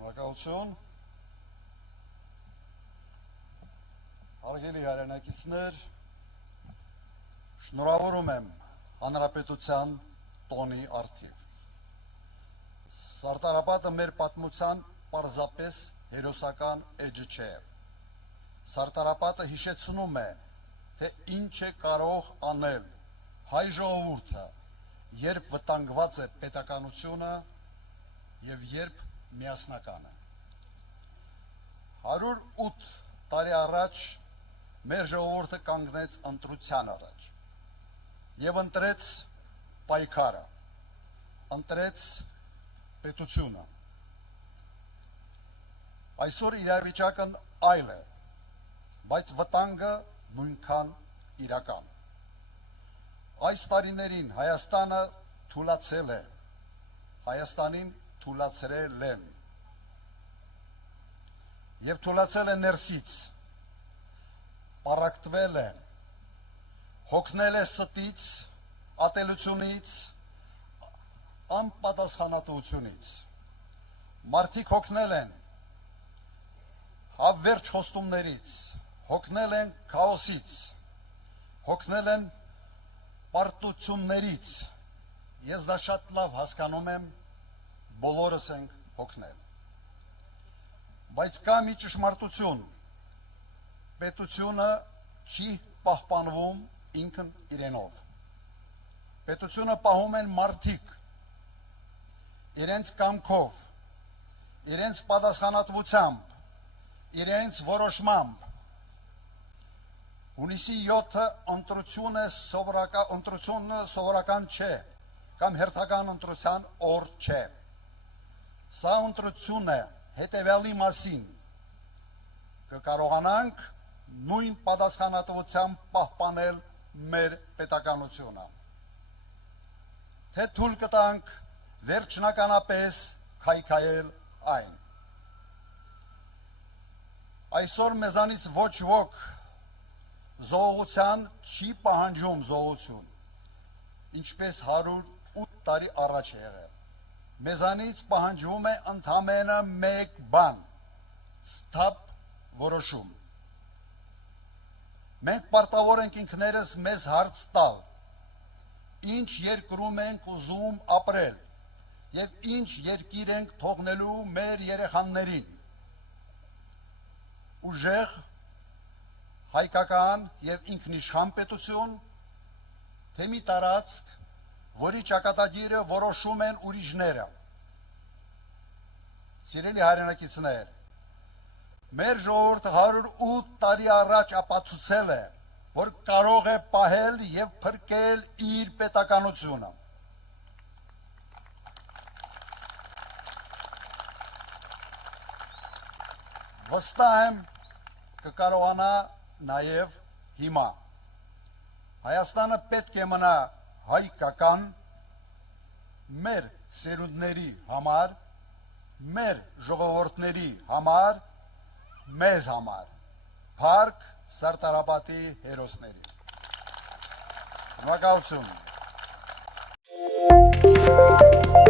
Շնորհակալություն։ Հարգելի հայրենակիցներ, շնորհավորում եմ Հանրապետության տոնի առթիվ։ Սարտարապատը մեր պատմության պարզապես հերոսական էջը չէ։ Սարտարապատը հիշեցնում է, թե ինչ է կարող անել հայ ժողովուրդը, երբ վտանգված է պետականությունը և երբ միասնական է։ 108 տարի առաջ մեր ժողովուրդը կանգնեց ընտրության առաջ և ընտրեց պայքարը, ընտրեց պետությունը։ Այսօր իրավիճակն այլ է, բայց վտանգը նույնքան իրական։ Այս տարիներին Հայաստանը թուլացել է, Հայաստանին թուլացրել են և թուլացել է ներսից, պառակտվել է, հոգնել է ստից, ատելությունից, անպատասխանատվությունից։ Մարդիկ հոգնել են հավերժ խոստումներից, հոգնել են քաոսից, հոգնել են պարտություններից։ Ես դա շատ լավ հասկանում եմ, բոլորս ենք հոգնել։ Բայց կա մի ճշմարտություն, պետությունը չի պահպանվում ինքն իրենով։ Պետությունը պահում են մարդիկ, իրենց կամքով, իրենց պատասխանատվությամբ, իրենց որոշմամբ։ Հունիսի 7-ը ընտրությունը սովորական չէ, կամ հերթական ընտրության օր չէ։ Սա ընտրություն է հետևյալի մասին, կկարողանանք նույն պատասխանատվությամբ պահպանել մեր պետականությունը, թե թույլ կտանք վերջնականապես քայքայել այն։ Այսօր մեզանից ոչ ոք զոհության չի պահանջում զոհություն, ինչպես 108 տարի առաջ եղել։ Մեզանից պահանջվում է ընդամենը մեկ բան՝ սթափ որոշում։ Մենք պարտավոր ենք ինքներս մեզ հարց տալ, ինչ երկրում ենք ուզում ապրել և ինչ երկիր ենք թողնելու մեր երեխաներին։ Ուժեղ, հայկական և ինքնիշխան պետություն, թե մի տարածք, որի ճակատագիրը որոշում են ուրիշները։ Սիրելի հայրենակիցներ, մեր ժողովուրդը 108 տարի առաջ ապացուցել է, որ կարող է պահել և փրկել իր պետականությունը։ Վստահ եմ կկարողանա նաև հիմա։ Հայաստանը պետք է մնա հայկական, մեր սերունդների համար, մեր ժողովուրդների համար, մեզ համար, փառք Սարտարապատի հերոսներին։ Շնորհակալություն։